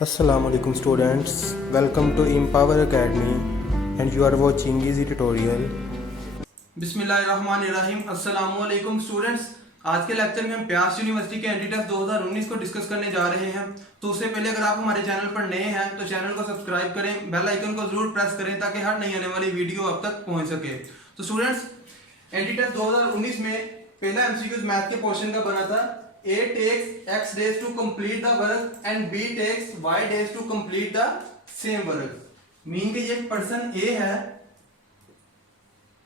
Assalamu alaikum students, welcome to Empower Academy and you are watching easy tutorial. बिस्मिल्लाहिर्रहमानिर्रहीम। अस्सलामुअलैकुम students, आज के lecture में हम प्यास यूनिवर्सिटी के एंटी टेस्ट 2019 को डिस्कस करने जा रहे हैं। तो उससे पहले अगर आप हमारे चैनल पर नए हैं तो चैनल को सब्सक्राइब करें, बेल आइकन को जरूर प्रेस करें ताकि हर नई आने वाली वीडियो आप तक पहुंच सके। तो स्टूडेंट्स, एंटी टेस्ट 2019 में पहला एमसीक्यू मैथ के पोर्शन का बना था। A takes x days to complete the work and B takes y days to complete the same work। Mean के ये पर्सन A है,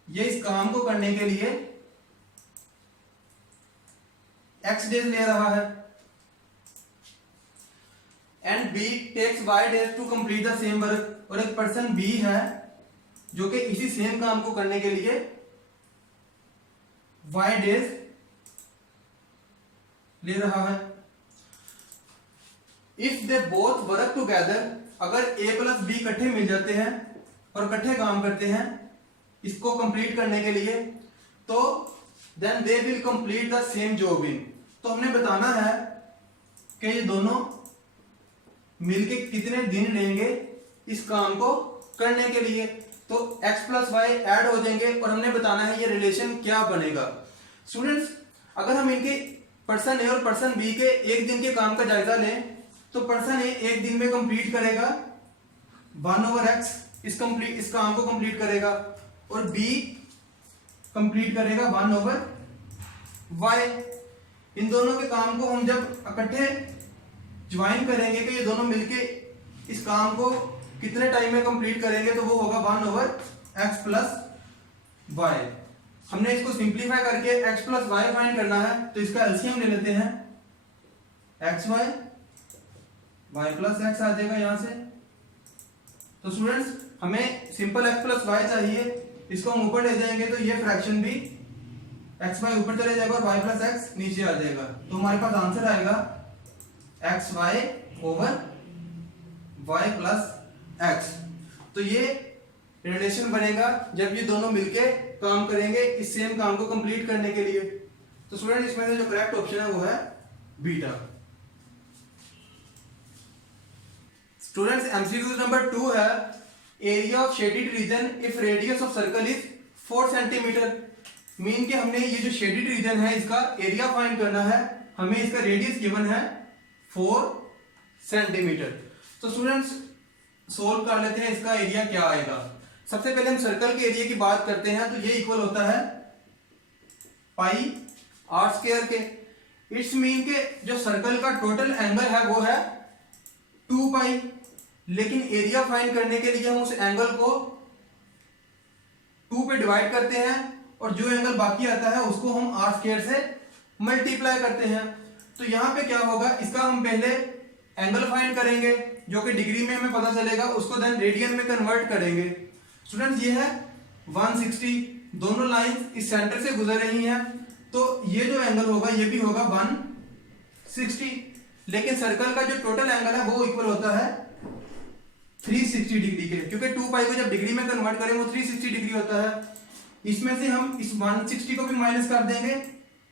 ये इस काम को करने के लिए x डेज ले रहा है and B takes y days to complete the same work। और एक पर्सन B है जो कि इसी सेम काम को करने के लिए y डेज ले रहा है। If they both work together, अगर A प्लस B इकट्ठे मिल जाते हैं और इकट्ठे काम करते हैं इसको कंप्लीट करने के लिए, तो then they will complete the same job in. तो हमने बताना है कि ये दोनों मिलके कितने दिन लेंगे इस काम को करने के लिए। तो x प्लस वाई ऐड हो जाएंगे और हमने बताना है ये रिलेशन क्या बनेगा। स्टूडेंट्स, अगर हम इनके पर्सन ए और पर्सन बी के एक दिन के काम का जायजा लें तो पर्सन ए एक दिन में कंप्लीट करेगा 1/x, इस काम को कंप्लीट करेगा, और बी कंप्लीट करेगा 1/y। इन दोनों के काम को हम जब इकट्ठे ज्वाइन करेंगे कि ये दोनों मिलके इस काम को कितने टाइम में कंप्लीट करेंगे तो वो होगा 1/x प्लस y। हमने इसको सिंप्लीफाई करके x प्लस वाई फाइंड करना है, तो इसका एलसीएम ले लेते हैं। xy y प्लस x आ जाएगा यहां से। तो स्टूडेंट्स, हमें सिंपल x प्लस वाई चाहिए, इसको हम ऊपर ले जाएंगे तो ये फ्रैक्शन भी xy ऊपर चले जाएगा और y प्लस x नीचे आ जाएगा। तो हमारे पास आंसर आएगा xy over y plus x। तो ये रिलेशन बनेगा जब ये दोनों मिलके काम करेंगे इस सेम काम को कंप्लीट करने के लिए। तो स्टूडेंट, इसमें से जो करेक्ट ऑप्शन है वो है बीटा। स्टूडेंट्स, एमसीक्यू नंबर 2 है area of shaded region if radius of circle is 4 centimetre. Mean के हमने ये जो शेडेड रीजन है इसका एरिया फाइंड करना है, हमें इसका रेडियस गिवन है 4 सेंटीमीटर। तो स्टूडेंट्स, सोल्व कर लेते हैं इसका एरिया क्या आएगा। सबसे पहले हम सर्कल के एरिया की बात करते हैं, तो ये इक्वल होता है पाई आर स्क्वायर के। इट्स मीन के जो सर्कल का टोटल एंगल है वो है 2 पाई, लेकिन एरिया फाइंड करने के लिए हम उस एंगल को 2 पे डिवाइड करते हैं और जो एंगल बाकी आता है उसको हम आर स्क्वायर से मल्टीप्लाई करते हैं। तो यहां पे क्या होगा, इसका हम पहले एंगल फाइंड करेंगे जो कि डिग्री में हमें पता चलेगा, उसको देन रेडियन में कन्वर्ट करेंगे। स्टूडेंट्स, ये है 160, दोनों लाइंस इस सेंटर से गुजर रही हैं, तो ये जो एंगल होगा ये भी होगा 160, लेकिन सर्कल का जो टोटल एंगल है वो इक्वल होता है 360 डिग्री के, क्योंकि 2 पाई को जब डिग्री में कन्वर्ट करें वो 360 डिग्री होता है। इसमें से हम इस 160 को भी माइनस कर देंगे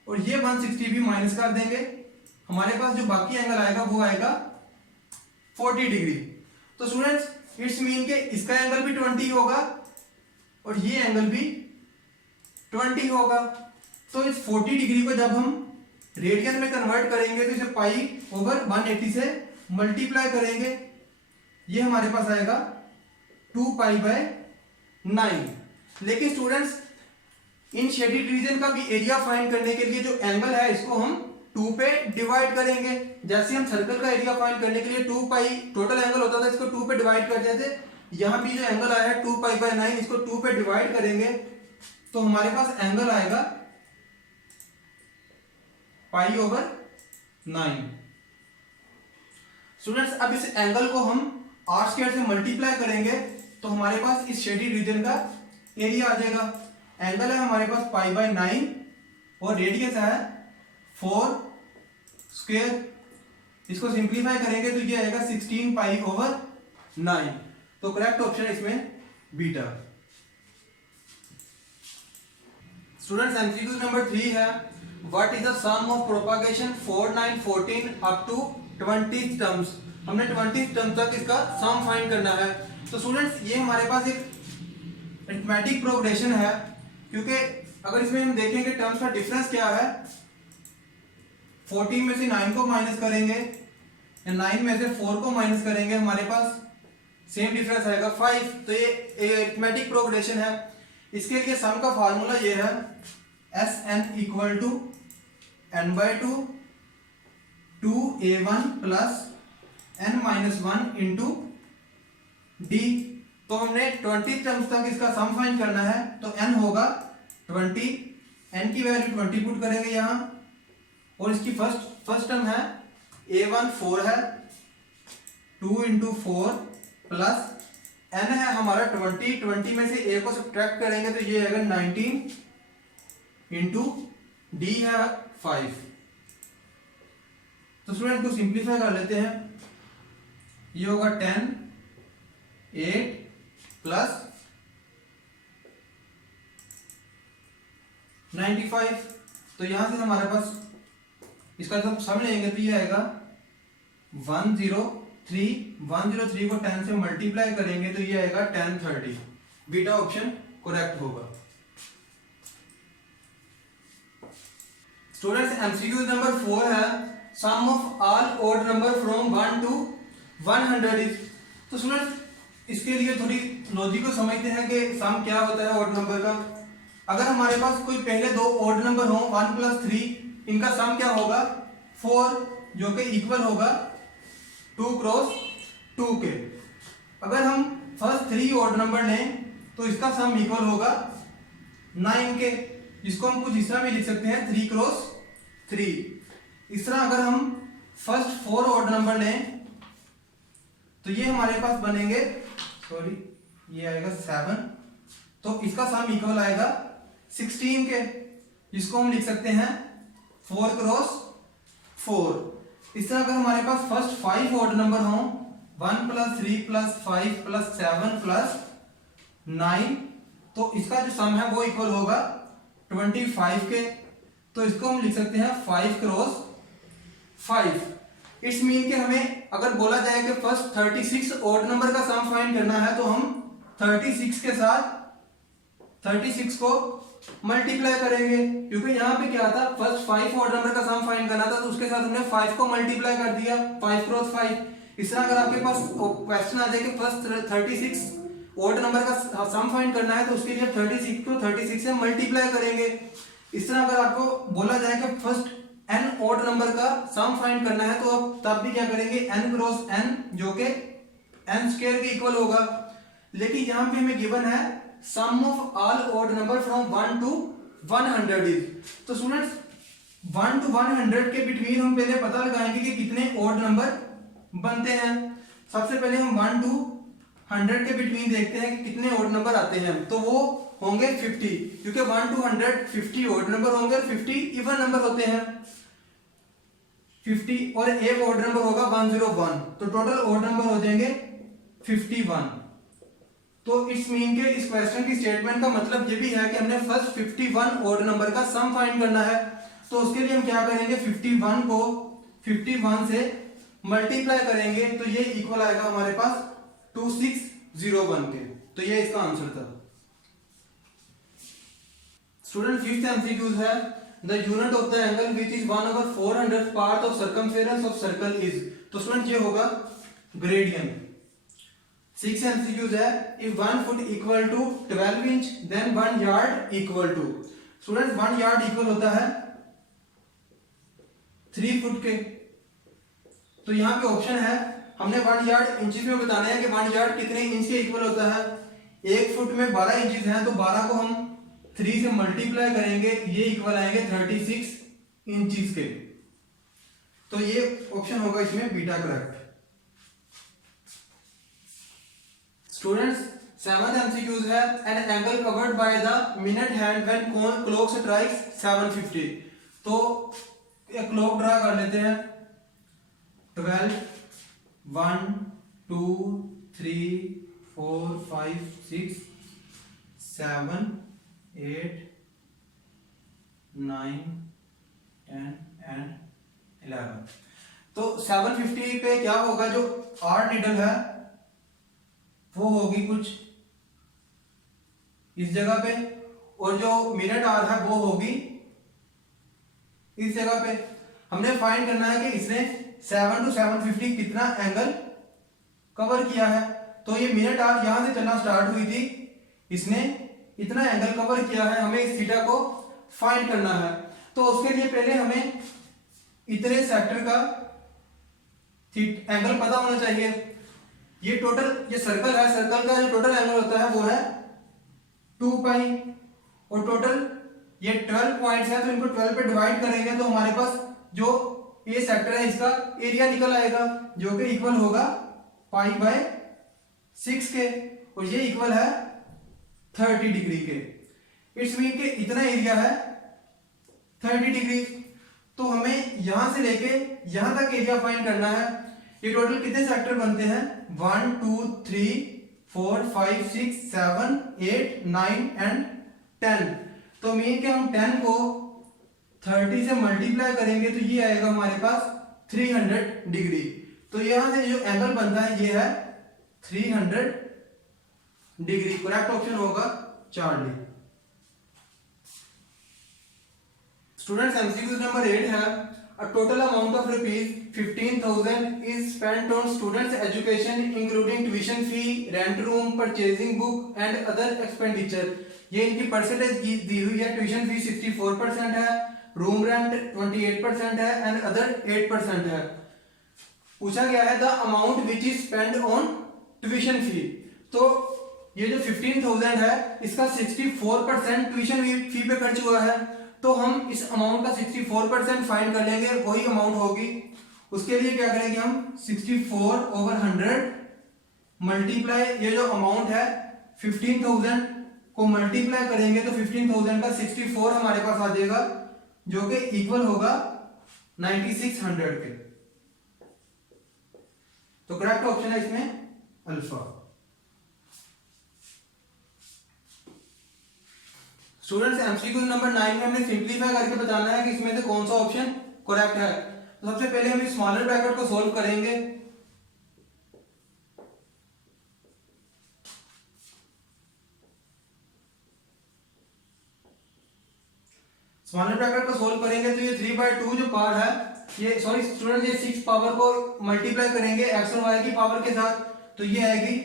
और ये 160 भी माइनस कर देंगे। हमारे पास जो बाकी एंगल आएगा वो आएगा 40 डिग्री। तो स्टूडेंट्स, इट्स मीन के इसका एंगल भी 20 होगा और ये एंगल भी 20 होगा। तो इस 40 डिग्री को जब हम रेडियन में कन्वर्ट करेंगे तो इसे पाई ओवर 180 से मल्टीप्लाई करेंगे, ये हमारे पास आएगा 2 पाई बाय 9। लेकिन स्टूडेंट्स, इन शेडेड रीजन का भी एरिया फाइंड करने के लिए जो एंगल है इसको हम 2 पे डिवाइड करेंगे। जैसे हम सर्कल का एरिया फाइंड करने के लिए 2 पाई टोटल एंगल होता था, इसको 2 पे डिवाइड करते थे। यहां भी जो एंगल आया है 2 पाई बाय 9, इसको 2 पे डिवाइड करेंगे तो हमारे पास एंगल आएगा पाई ओवर 9। स्टूडेंट्स, अब इस एंगल को हम आर स्क्वायर से मल्टीप्लाई करेंगे तो हमारे पास इस शेडेड रीजन का एरिया आ जाएगा। एंगल है हमारे पास पाई बाय 9 और रेडियस है 4 स्क्वायर। इसको सिंप्लीफाई करेंगे तो ये आएगा 16 पाई ओवर 9। तो करेक्ट ऑप्शन है इसमें बीटा। स्टूडेंट्स, एमसीक्यू नंबर 3 है What is the sum of propagation 4, 9, 14 up to 20 terms? हमने 20 टर्म तक इसका सम फाइंड करना है। तो स्टूडेंट्स ये हमारे पास एक अरिथमेटिक प्रोग्रेशन है, क्योंकि अगर इसमें हम देखेंगे टर्म्स का डिफरेंस क्या है, 14 में से 9 को माइनस करेंगे या 9 में से 4 को माइनस करेंगे, हमारे पास सेम डिफरेंस आएगा 5। तो ये अरिथमेटिक प्रोग्रेशन है। इसके लिए सम का फार्मूला ये है Sn equal to n/2 2a1 plus n-1 into d. तो हमने 20 टर्म्स तक इसका सम फाइंड करना है, तो n होगा 20, n की वैल्यू 20 पुट करेंगे यहां, और इसकी फर्स्ट टर्म है a1 4 है, 2 इंटू 4 प्लस n है हमारा 20 में से a को सब्ट्रैक्ट करेंगे तो ये आएगा 19 इंटू डी है 5। तो स्टूडेंट को सिंप्लीफाई कर लेते हैं, ये होगा 10 8 प्लस 95। तो यहां से हमारे पास इसका जब सम लेंगे तो ये आएगा 103 को 10 से मल्टीप्लाई करेंगे तो ये आएगा 1030। बीटा ऑप्शन करेक्ट होगा। स्टूडेंट्स एमसीक्यू नंबर 4 है sum of all odd number from 1 to 100 is. तो स्टूडेंट्स इसके लिए थोड़ी लॉजिक को समझते हैं कि सम क्या होता है ऑड नंबर का। अगर हमारे पास कोई पहले दो ऑड नंबर हो 1 + 3, इनका सम क्या होगा 4, जो कि इक्वल होगा 2 × 2 के। अगर हम फर्स्ट 3 ऑड नंबर लें तो इसका सम इक्वल होगा 9 के। इसको हम कुछ इस तरह भी लिख सकते हैं 3 × 3। इस तरह अगर हम फर्स्ट 4 ऑड नंबर लें तो ये हमारे पास बनेंगे, ये आएगा 7, तो इसका सम इक्वल आएगा 16 के। इसको हम लिख सकते हैं 4 × 4। इस तरह अगर हमारे पास फर्स्ट 5 ऑड नंबर हो 1 + 3 + 5 + 7 + 9, तो इसका जो सम है वो इक्वल होगा 25 के। तो इसको हम लिख सकते हैं 5 × 5। इट्स मीन कि हमें अगर बोला जाए कि फर्स्ट 36 ऑड नंबर का सम फाइंड करना है तो हम 36 के साथ 36 को मल्टीप्लाई करेंगे, क्योंकि यहाँ पे क्या था फर्स्ट 5 ऑड नंबर का सम फाइंड करना था तो उसके साथ हमने 5 को मल्टीप्लाई कर दिया 5 × 5। इस तरह अगर आपके पास क्वेश्चन आ जाए कि फर्स्ट 36 ऑड नंबर का सम फाइंड करना है तो उसके लिए 36 को 36 से मल्टीप्लाई करेंगे। इस तरह अगर आपको बोला जाए कि फर्स्ट n ऑड नंबर का सम फाइंड करना है तो आप तब भी क्या करेंगे n × n, जो कि n² के इक्वल होगा। लेकिन यहाँ पे हमें गिवन है sum of all odd number from 1 to 100 is. तो स्टूडेंट्स 1 to 100 के बिटवीन हम पहले पता लगाएंगे कि कितने ऑड नंबर बनते हैं। सबसे पहले हम 1 to 100 के बिटवीन देखते हैं कि कितने ऑड नंबर आते हैं, तो वो होंगे 50, क्योंकि 1 to 100 50 ऑड नंबर होंगे और 50 इवन नंबर होते हैं। 50 और एक ऑड नंबर होगा 101, तो टोटल ऑड नंबर हो जाएंगे 51। तो इट्स मीन के इस क्वेश्चन की स्टेटमेंट का मतलब ये भी है कि हमने फर्स्ट 51 ऑड नंबर का सम फाइंड करना है। तो उसके लिए हम क्या करेंगे 51 को 51 से मल्टीप्लाई करेंगे तो ये इक्वल आएगा हमारे पास 2601 के। तो ये इसका आंसर था। स्टूडेंट फिफ्थ एमसीक्यू है the unit of the angle which is 1/400th part of circumference of circle is. तो स्टूडेंट ये होगा ग्रेडियन। 6 एमसीक्यूज है if 1 foot equal to 12 inch then 1 yard equal to. Student 1 yard equal होता है 3 foot के। तो यहाँ पे ऑप्शन है, हमने 1 यार्ड इंचेस में बताना है कि 1 यार्ड कितने इंच के इक्वल होता है। 1 फुट में 12 इंचेस हैं तो 12 को हम 3 से मल्टीप्लाई करेंगे, ये इक्वल आएंगे 36 इंचेस के। तो ये ऑप्शन होगा इसमें बीटा करेक्ट। स्टूडेंट्स 7th एमसीक्यूज है an angle covered by the minute hand when clock strikes 7:50। तो एक क्लॉक ड्रा कर लेते हैं 12 1 2 3 4 5 6 7 8 9 10 and 11। तो 750 पे क्या होगा, जो आर नीडल है वो होगी कुछ इस जगह पे, और जो मिनट आर है वो होगी इस जगह पे। हमने फाइंड करना है कि इसने 7 to 750 कितना एंगल कवर किया है। तो ये मिनट आर यहां से चलना स्टार्ट हुई थी, इसने इतना एंगल कवर किया है, हमें इस थीटा को फाइंड करना है। तो उसके लिए पहले हमें इतने सेक्टर का एंगल पता होना चाहिए। ये टोटल, ये सर्कल है, सर्कल का जो टोटल एंगल होता है वो है 2 पाई, और टोटल ये 12 पॉइंट्स है, तो इनको 12 पे डिवाइड करेंगे तो हमारे पास जो ये सेक्टर है इसका एरिया निकल आएगा, जो कि इक्वल होगा पाई बाय 6 के, और ये इक्वल है 30 डिग्री के। इट्स मीन के इतना एरिया है 30 डिग्री। तो हमें यहां से लेके यहां तक एरिया फाइंड करना है। ये टोटल कितने सेक्टर बनते हैं, 1 2 3 4 5 6 7 8 9 एंड 10। तो मीन के हम 10 को 30 से मल्टीप्लाई करेंगे तो ये आएगा हमारे पास 300 डिग्री। तो यहां से जो एंगल बनता है ये है 300 डिग्री। करेक्ट ऑप्शन होगा 4 डी। स्टूडेंट्स, एमसीक्यू नंबर 8 है, a total amount of rupees 15,000 is spent on students education including tuition fee, rent room, purchasing book and other expenditure। ये इनकी परसेंटेज दी हुई है। ट्यूशन फी 64% है, रूम रेंट 28% है and other 8% है। पूछा गया है the amount which is spend on tuition fee. तो ये जो 15,000 है इसका 64% ट्यूशन फी पे खर्च हुआ है। तो हम इस अमाउंट का 64% फाइंड कर लेंगे, वही अमाउंट होगी। उसके लिए क्या करेंगे हम, 64/100 मल्टीप्लाई, ये जो अमाउंट है 15,000 को मल्टीप्लाई करेंगे तो 15,000 का 64 हमारे पास आ जाएगा, जो कि इक्वल होगा 9600 के। तो करेक्ट ऑप्शन है इसमें अल्फा। स्टूडेंट्स, एमसीक्यू नंबर 9 में हमने सिंपलीफाई करके बताना है कि इसमें से कौन सा ऑप्शन करेक्ट है। तो सबसे पहले हम स्मॉलर ब्रैकेट को सॉल्व करेंगे। स्मॉलर ब्रैकेट को सॉल्व करेंगे तो ये 3/2 जो पावर है, ये सॉरी स्टूडेंट, ये 6 पावर को मल्टीप्लाई करेंगे एक्स और वाई की पावर के साथ, तो ये आएगी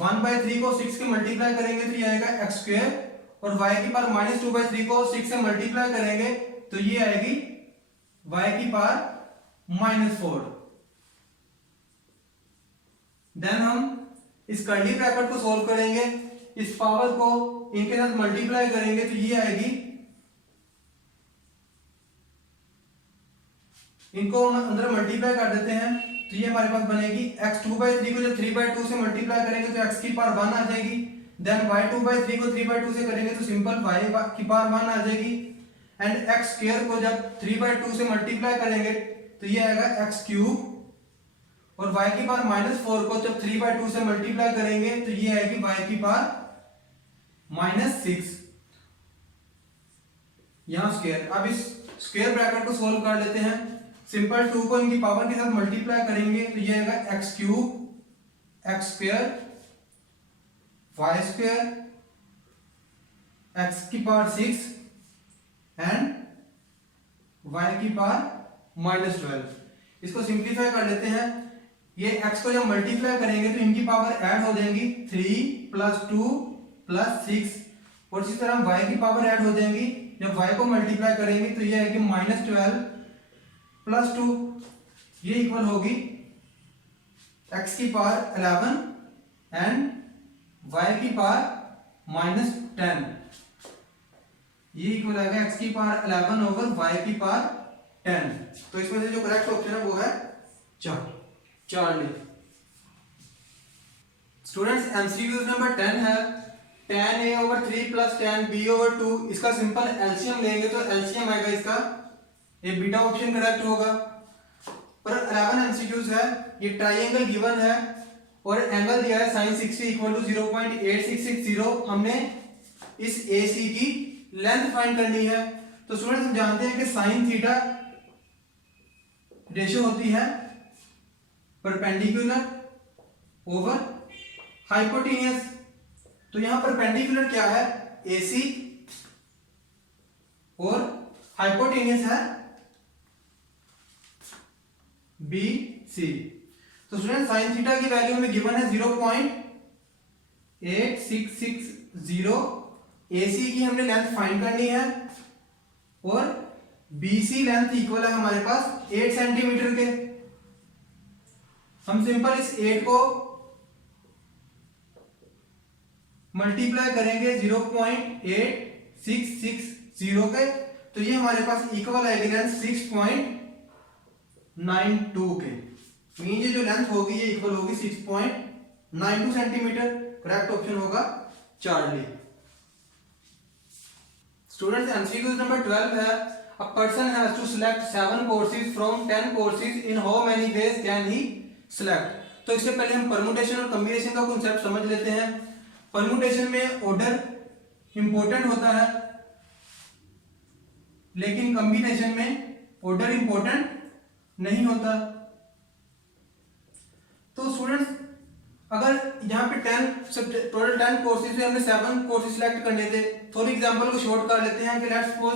1/3 को 6 के मल्टीप्लाई करेंगे तो ये आएगा एक्स स्क्वायर, और y की पावर -2/3 को 6 से मल्टीप्लाई करेंगे तो ये आएगी y की पावर -4। देन हम इस कर्ली ब्रैकेट को सॉल्व करेंगे, इस पावर को इनके साथ मल्टीप्लाई करेंगे तो ये आएगी, इनको हम अंदर मल्टीप्लाई कर देते हैं तो ये हमारे पास बनेगी x 2/3 को जब 3/2 से मल्टीप्लाई करेंगे तो x की पावर 1 आ जाएगी। देन y 2/3 को 3/2 से करेंगे तो सिंपल y की पावर 1 आ जाएगी, एंड x स्क्वायर को जब 3/2 से मल्टीप्लाई करेंगे तो ये आएगा x क्यूब, और y की पावर -4 को जब 3/2 से मल्टीप्लाई करेंगे तो ये आएगी y की पावर -6, यहां स्क्वायर। अब इस स्क्वायर ब्रैकेट को सॉल्व कर लेते हैं। सिंपल 2 को इनकी पावर के साथ मल्टीप्लाई करेंगे तो ये आएगा x cube x square y square x की पावर 6 एंड y की पावर -12। इसको सिंप्लीफाई कर लेते हैं। ये x को जब मल्टीप्लाई करेंगे तो इनकी पावर ऐड हो जाएंगी 3 + 2 + 6, और इसी तरह y की पावर ऐड हो जाएंगी। जब y को मल्टीप्लाई करेंगे तो ये आएगी -12 + 2, ये इक्वल होगी x की पावर 11 एंड y की पावर -10, ये इक्वल आएगा x की पावर 11/y की पावर 10। तो इसमें से जो करेक्ट ऑप्शन है वो है 4 ले। स्टूडेंट्स, एमसीक्यू नंबर 10 है, tan a/3 + tan b/2, इसका सिंपल एलसीएम लेंगे तो एलसीएम आएगा इसका, ये बीटा ऑप्शन करेक्ट होगा। पर 11 एमसीक्यूज है, ये ट्राइंगल गिवन है और एंगल दिया है sin 60 = 0.8660। हमने इस AC की लेंथ फाइंड करनी है। तो स्टूडेंट्स, हम जानते हैं कि sin थीटा रेशियो होती है परपेंडिकुलर ओवर हाइपोटेन्यूस। तो यहां परपेंडिकुलर क्या है, AC, और हाइपोटेन्यूस है BC। तो स्टूडेंट साइन थीटा की वैल्यू में गिवन है 0.8660। AC की हमने लेंथ फाइंड करनी है और BC लेंथ इक्वल है हमारे पास 8 सेंटीमीटर के। हम सिंपल इस 8 को मल्टीप्लाई करेंगे 0.8660 के, तो ये हमारे पास इक्वल आएगी लेंथ 6.92 के। मीन ये जो लेंथ होगी ये इक्वल होगी 6.92 सेंटीमीटर। करेक्ट ऑप्शन होगा चार्ली। स्टूडेंट्स एमसीक्यू नंबर 12 है, a person has to select 7 courses from 10 courses in how many ways can he select. तो इससे पहले हम परमुटेशन और कॉम्बिनेशन का कांसेप्ट समझ लेते हैं। परमुटेशन में ऑर्डर इंपॉर्टेंट होता है, लेकिन कॉम्बिनेशन में ऑर्डर इंपॉर्टेंट नहीं होता। तो स्टूडेंट्स अगर यहाँ पे टोटल 10 कोर्सेज में हमने 7 कोर्सेज सिलेक्ट करने थे, फॉर एग्जांपल को शॉर्ट कर लेते हैं कि लेट्स सपोज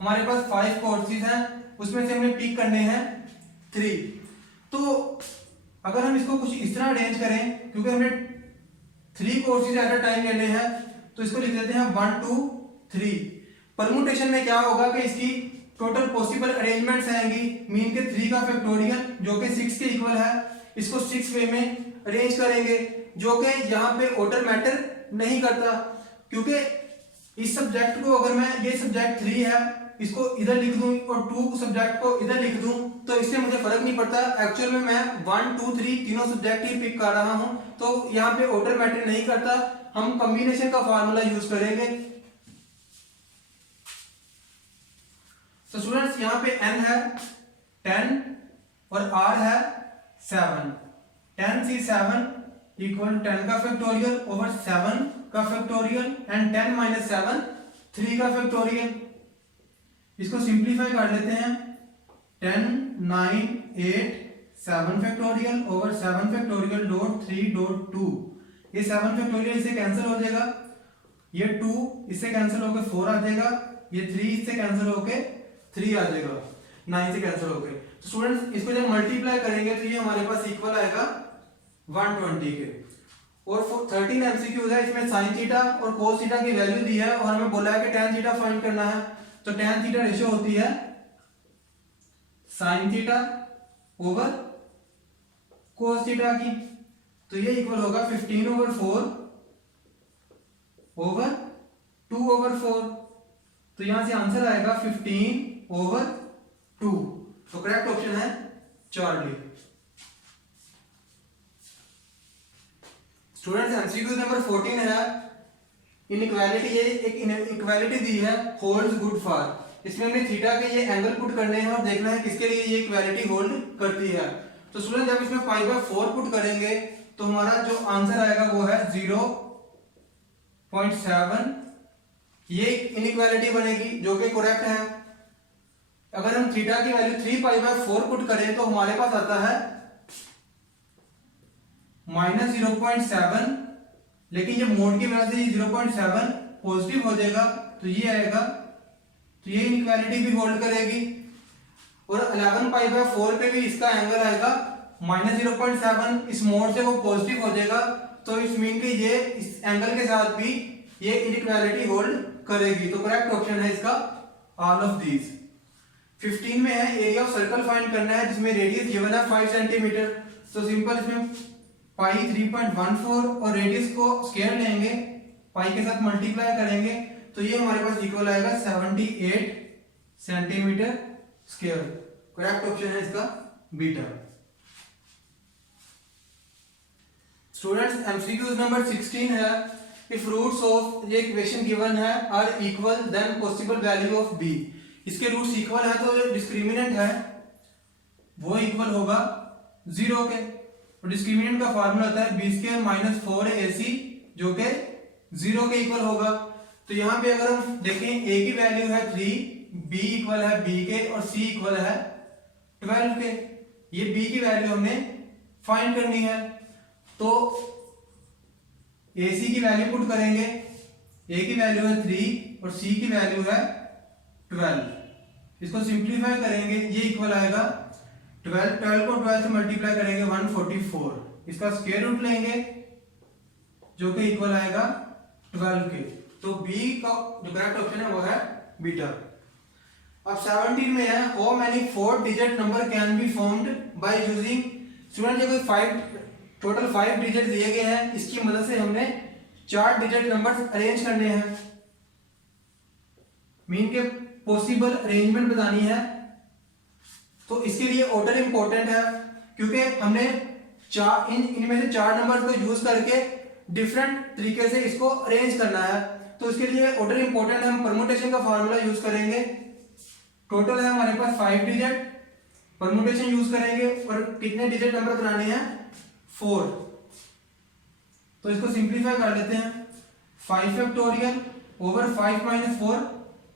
हमारे पास 5 कोर्सेज हैं, उसमें से हमने पिक करने हैं 3। तो अगर हम इसको कुछ इस तरह अरेंज करें, क्योंकि हमने 3 कोर्सेज एट अ टाइम लेने हैं, तो इसको लिख देते हैं 1 2 3। परमुटेशन में क्या होगा कि इसकी टोटल पॉसिबल अरेंजमेंट्स आएंगी, मीन के 3 का फैक्टोरियल जो कि 6 के इक्वल है, इसको 6 वे में अरेंज करेंगे, जो कि यहाँ पे ऑर्डर मैटर नहीं करता। क्योंकि इस सब्जेक्ट को अगर मैं, ये सब्जेक्ट 3 है, इसको इधर लिख दूं और 2 सब्जेक्ट को इधर लिख दूं, तो इससे मुझे फर्क नहीं पड़ता। एक्चुअल में मैं 1 2 3 तीनों सब्जेक्ट ही पिक कर रहा हूं, तो यहाँ पे ऑर्डर मैटर नहीं करता। हम कॉम्बिनेशन का फार्मूला यूज करेंगे। तो स्टूडेंट्स यहाँ पे n है 10 और r है 7। 10 से 7 इक्वल 10 का फैक्टोरियल ओवर 7 का फैक्टोरियल एंड 10 माइनस 7 3 का फैक्टोरियल। इसको सिंप्लीफाई कर लेते हैं। 10 9 8 7 factorial over 7 factorial dot 3 dot 2। ये 7 फैक्टोरियल इससे कैंसिल हो जाएगा, ये 2 इससे कैंसिल होकर 4 आ जाएगा, ये 3 इससे कैंसिल होकर 3 आ जाएगा, 9 से कैंसिल होकर। तो स्टूडेंट्स इसको जब मल्टीप्लाई करेंगे तो ये हमारे पास इक्वल आएगा 120 के। और 13 एमसीक्यूज है, इसमें साइन थीटा और कोस थीटा की वैल्यू दी है और हमें बोला है कि tan थीटा फाइंड करना है। तो tan थीटा रेशियो होती है sine theta over cos theta की, तो ये इक्वल होगा 15/4 ओवर 2/4। तो यहां से आंसर आएगा 15/2। तो करेक्ट ऑप्शन है चार्ली। स्टूडेंट्स एमसीक्यू नंबर 14 है, इनइक्वालिटी। ये एक इक्वालिटी दी है, होल्ड्स गुड फॉर। इसमें हमने थीटा के ये एंगल पुट करने हैं और देखना है किसके लिए ये इक्वालिटी होल्ड करती है। तो स्टूडेंट जब इसमें 5/4 पुट करेंगे तो हमारा जो आंसर आएगा वो है 0.7। ये इनइक्वालिटी बनेगी जो कि करेक्ट है। अगर हम थीटा की वैल्यू 3π/4 पुट करें तो हमारे पास आता है -0.7, लेकिन ये मोड की वजह से 0.7 पॉजिटिव हो जाएगा, तो ये आएगा, तो ये इनइक्वालिटी भी होल्ड करेगी। और 11π/4 पे भी इसका एंगल आएगा -0.7, इस मोड से वो पॉजिटिव हो जाएगा, तो इस मीन के ये इस एंगल के साथ भी ये इनइक्वालिटी होल्ड करेगी। तो करेक्ट ऑप्शन है इसका ऑल ऑफ दीज। 15 में है एरिया ऑफ सर्कल फाइंड करना है, जिसमें रेडियस गिवन है 5 सेंटीमीटर। तो सिंपल इसमें पाई 3.14 और रेडियस को स्क्वायर लेंगे, पाई के साथ मल्टीप्लाई करेंगे, तो ये हमारे पास इक्वल आएगा 78 सेंटीमीटर स्क्वायर। करेक्ट ऑप्शन है इसका बीटा। स्टूडेंट्स एमसीक्यूज नंबर 16 है, इफ रूट्स ऑफ ये इक्वेशन गिवन है are equal then possible value of b. इसके रूट्स इक्वल है तो जो डिस्क्रिमिनेंट है वो इक्वल होगा 0 के। और डिस्क्रिमिनेंट का फार्मूला होता है b² - 4ac जो कि 0 के इक्वल होगा। तो यहाँ पे अगर हम देखें a की वैल्यू है 3, b इक्वल है b के और c इक्वल है 12 के। ये b की वैल्यू हमने फाइंड करनी है। तो AC की वैल्यू पुट करेंगे, A की वैल्यू है 3 और C की वैल्यू है 12। इसको सिंप्लीफाई करेंगे, ये इक्वल आएगा 12 को 12 से मल्टीप्लाई करेंगे 144। इसका स्क्वायर रूट लेंगे जो कि इक्वल आएगा 12 के। तो B का जो करेक्ट ऑप्शन है वो है बीटा। अब 17 में है how many 4 digit number can be formed by using. Student, ये कोई टोटल 5 डिजिट दिए गए हैं, इसकी मदद से हमने 4 डिजिट नंबर अरेंज करने हैं। मीन के पॉसिबल अरेंजमेंट बतानी है। तो इसके लिए ऑर्डर इंपॉर्टेंट है, क्योंकि हमने इनमें से 4 नंबर को यूज करके डिफरेंट तरीके से इसको अरेंज करना है। तो इसके लिए ऑर्डर इंपॉर्टेंट है। हम परमुटेशन का फार्मूला यूज करेंगे। टोटल है हमारे पास 5 डिजिट, परमुटेशन यूज करेंगे और कितने डिजिट नंबर बनाने हैं 4। तो इसको सिंप्लीफाई कर लेते हैं। 5 फैक्टोरियल ओवर 5 माइनस 4,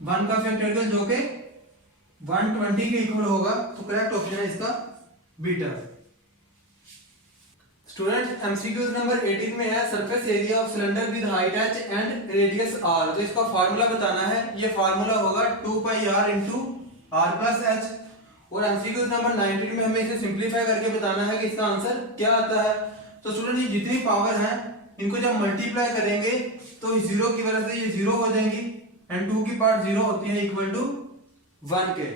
1 का फैक्टोरियल जो कि 120 के इक्वल होगा। तो करेक्ट ऑप्शन है इसका बीटा। स्टूडेंट, एमसीक्यूज नंबर 18 में है surface area of cylinder with height h and radius r। तो इसका फार्मूला बताना है। ये फार्मूला होगा 2 पाई r into r plus h। और एमसीक्यूज नंबर 19 में हमें इसे सिंप्लीफाई करके बताना है कि इसका आंसर क्या आता है। तो स्टूडेंट, ये जितनी पावर है इनको जब मल्टीप्लाई करेंगे तो 0 की वजह से ये 0 हो जाएंगी एंड 2 की पार्ट 0 होती है इक्वल टू 1 के।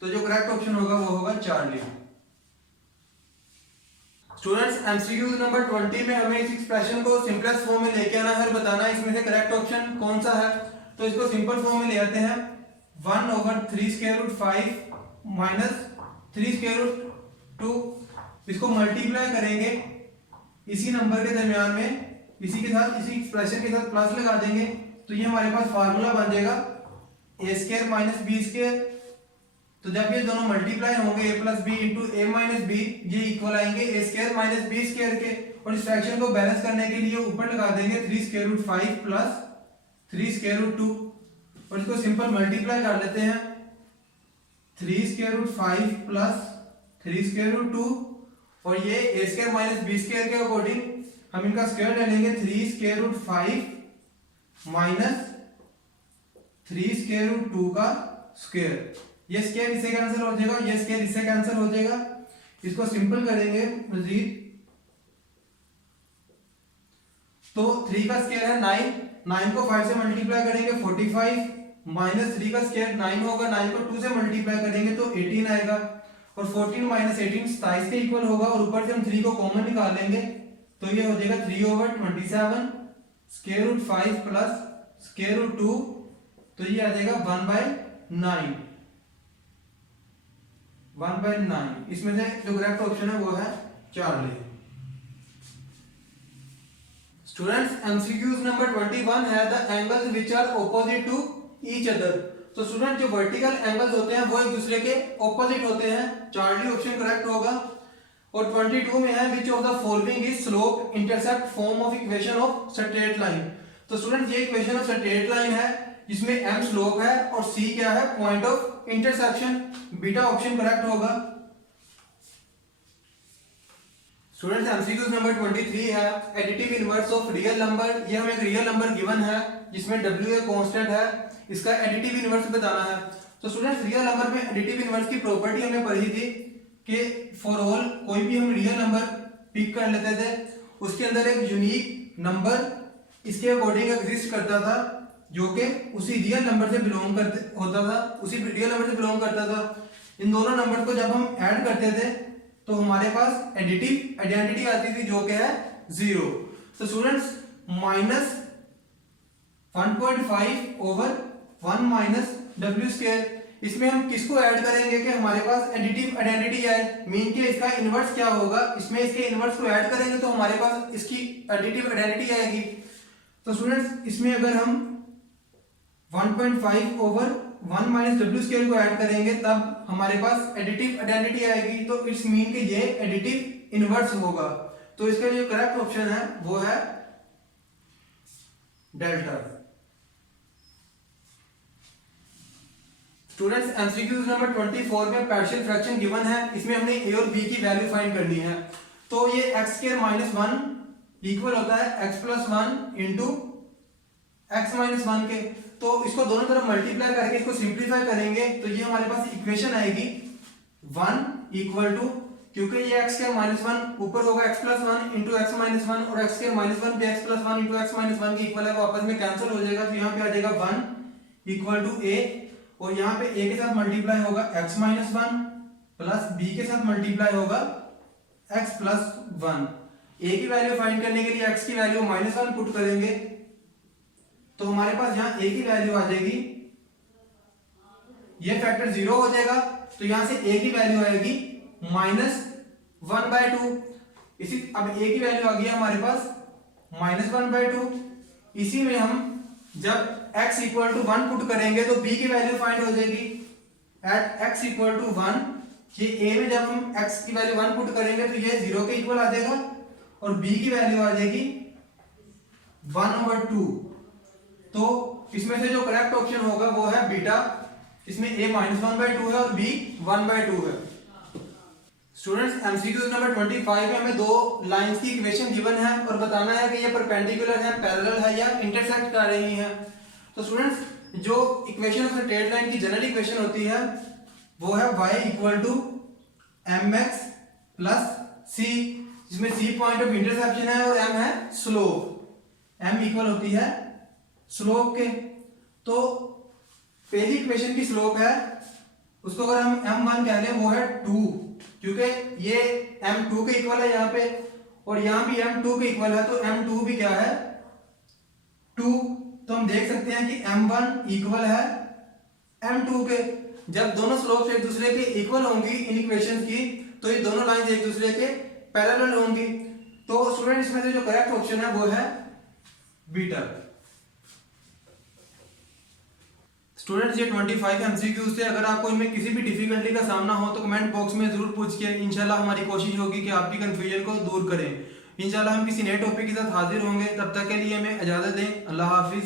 तो जो करेक्ट ऑप्शन होगा वो होगा चार्ली। स्टूडेंट्स, एमसीक्यूज नंबर 20 में हमें इस एक्सप्रेशन को सिंपलेस्ट फॉर्म में लेके आना है और बताना है इसमें से करेक्ट ऑप्शन कौन सा है। तो इसको सिंपल फॉर्म में ले आते हैं। 1 over 3 square root 5 minus 3 square root 2। इसको मल्टीप्लाई करेंगे इसी नंबर के दरमियान में, इसी के साथ, इसी एक्सप्रेशन के साथ प्लस लगा देंगे। तो ये हमारे पास फार्मूला बन जाएगा a square minus b square. तो जब ये दोनों मल्टीप्लाई होंगे a plus b into a minus b, ये इक्वल आएंगे a square minus b square के। और इस फ्रैक्शन को बैलेंस करने के लिए ऊपर लगा देंगे 3 square root 5 plus 3 square root 2। और इसको सिंपल मल्टीप्लाई कर लेते हैं। 3 square root 5 plus 3 square root 2 और ये a square minus b square के अकॉर्डिंग हम इनका स्क्वायर ले लेंगे। 3 square root 5 minus 3 square root 2 का स्क्वायर। ये स्क्वायर इससे कैंसिल हो जाएगा, ये स्क्वायर इससे कैंसिल हो जाएगा। इसको सिंपल करेंगे मजीद। तो 3 का स्क्वायर है 9 को 5 से मल्टीप्लाई करेंगे 45 माइनस 3 का स्क्वायर 9 होगा, 9 को 2 से मल्टीप्लाई करेंगे तो 18 आएगा। और 14 माइनस 18 27 के इक्वल होगा। और ऊपर से हम 3 को कॉमन निकाल लेंगे तो ये हो जाएगा 3 over 27 square root 5 plus square root 2। तो ये आ जाएगा 1/9। 1/9। इसमें से जो करेक्ट ऑप्शन है वो है चार्ली। स्टूडेंट्स, एमसीक्यूज नंबर 21 है the angles which are opposite to each other. तो स्टूडेंट, जो वर्टिकल एंगल्स होते हैं वो एक दूसरे के ऑपोजिट होते हैं। चार्ली ऑप्शन करेक्ट होगा। और 22 में है which of the following is slope intercept form of equation of straight line. तो स्टूडेंट, ये इक्वेशन ऑफ स्ट्रेट लाइन है जिसमें m स्लोप है और c क्या है, point of intersection. Beta option correct होगा। स्टूडेंट्स, एमसीक्यूज नंबर 23 है additive inverse of real number. ये हमें एक रियल नंबर गिवन है जिसमें w एक कांस्टेंट है, इसका एडिटिव इनवर्स बताना है। तो स्टूडेंट्स, रियल नंबर में एडिटिव इनवर्स की प्रॉपर्टी हमने पढ़ी थी कि फॉर ऑल कोई भी हम रियल नंबर पिक कर लेते थे, उसके अंदर एक यूनिक नंबर इसके अकॉर्डिंग एग्जिस्ट करता था जो कि उसी रियल नंबर से बिलोंग करता था। इन दोनों नंबर को जब हम ऐड करते थे तो हमारे पास एडिटिव आइडेंटिटी आती थी जो कि है 0। तो students, minus 1.5 over 1 minus w square, इसमें हम किसको ऐड करेंगे कि हमारे पास एडिटिव आइडेंटिटी आए। मीन के इसका इनवर्स क्या होगा, इसमें इसके इनवर्स को ऐड करेंगे तो हमारे पास इसकी एडिटिव आइडेंटिटी आएगी। तो स्टूडेंट्स, इसमें अगर हम 1.5 ओवर 1 माइनस w स्क्वायर को ऐड करेंगे तब हमारे पास एडिटिव आइडेंटिटी आएगी। तो इट्स मीन कि ये एडिटिव इनवर्स होगा। तो इसका जो करेक्ट ऑप्शन है वो है डेल्टा। स्टूडेंट्स, एमसीक्यूज नंबर 24 में पार्शियल फ्रैक्शन गिवन है, इसमें हमने a और b की वैल्यू फाइंड करनी है। तो ये एक्स स्क्वायर माइनस 1 इक्वल होता है x plus 1 into x minus 1 के। तो इसको दोनों तरफ मल्टीप्लाई करके इसको सिंप्लीफाई करेंगे तो ये हमारे पास इक्वेशन आएगी 1 इक्वल टू, क्योंकि ये एक्स स्क्वायर माइनस 1 ऊपर होगा x plus 1 into x minus 1 और एक्स स्क्वायर माइनस 1 भी x plus 1 into x minus 1 के इक्वल है, वो आपस में कैंसिल हो जाएगा। तो यहाँ पे आ जाएगा 1 इक्वल टू ए, और यहाँ पे ए के साथ मल्टीप्लाई होगा एक्स माइनस 1 प्लस बी के साथ मल्टीप्लाई होगा एक्स प्लस 1। ए की वैल्यू फाइंड करने के लिए एक्स की वैल्यू माइनस 1 पुट करेंगे तो हमारे पास यहाँ ए की वैल्यू आ जाएगी, ये फैक्टर 0 हो जाएगा तो यहां से ए की वैल्यू आएगी -1/2। इसी अब ए की वैल्यू आ गई हमारे पास -1/2। इसी में हम जब x इक्वल टू 1 पुट करेंगे तो b की वैल्यू फाइंड हो जाएगी एट x इक्वल टू 1। ये a में जब हम x की वैल्यू 1 पुट करेंगे तो ये 0 के इक्वल आ जाएगा और b की वैल्यू आ जाएगी 1/2। तो इसमें से जो करेक्ट ऑप्शन होगा वो है बीटा, इसमें a -1/2 है और b 1/2 है। स्टूडेंट्स एमसीक्यू नंबर 25 में हमें दो लाइंस की इक्वेशन गिवन है और बताना है कि ये परपेंडिकुलर है, पैरेलल है या इंटरसेक्ट कर रही हैं। तो स्टूडेंट्स जो इक्वेशन ऑफ स्ट्रेट लाइन की जनरल इक्वेशन होती है वो है y equal to mx plus c, जिसमें c पॉइंट ऑफ इंटरसेप्शन है और m है स्लोप। m इक्वल होती है स्लोप के। तो पहली इक्वेशन की स्लोप है, उसको अगर हम m1 कह लें वो है 2, क्योंकि ये m2 के इक्वल है यहाँ पे और यहाँ भी m2 के इक्वल है, तो m2 भी क्या है 2। तो हम देख सकते हैं कि m1 इक्वल है m2 के। जब दोनों स्लोप्स एक दूसरे के इक्वल होंगी इन इक्वेशंस की तो ये दोनों लाइंस एक दूसरे के पैरेलल होंगी। तो स्टूडेंट इसमें से जो करेक्ट ऑप्शन है वो है बीटा। स्टूडेंट्स ये 25 एमसीक्यू से अगर आपको इनमें किसी भी डिफिकल्टी का सामना हो तो कमेंट बॉक्स में जरूर पूछ के इंशाल्लाह हमारी कोशिश होगी कि आपकी कंफ्यूजन को दूर करें। इंशाल्लाह हम किसी नए टॉपिक के साथ हाजिर होंगे, तब तक के लिए हमें इजाजत दें। अल्लाह हाफिज।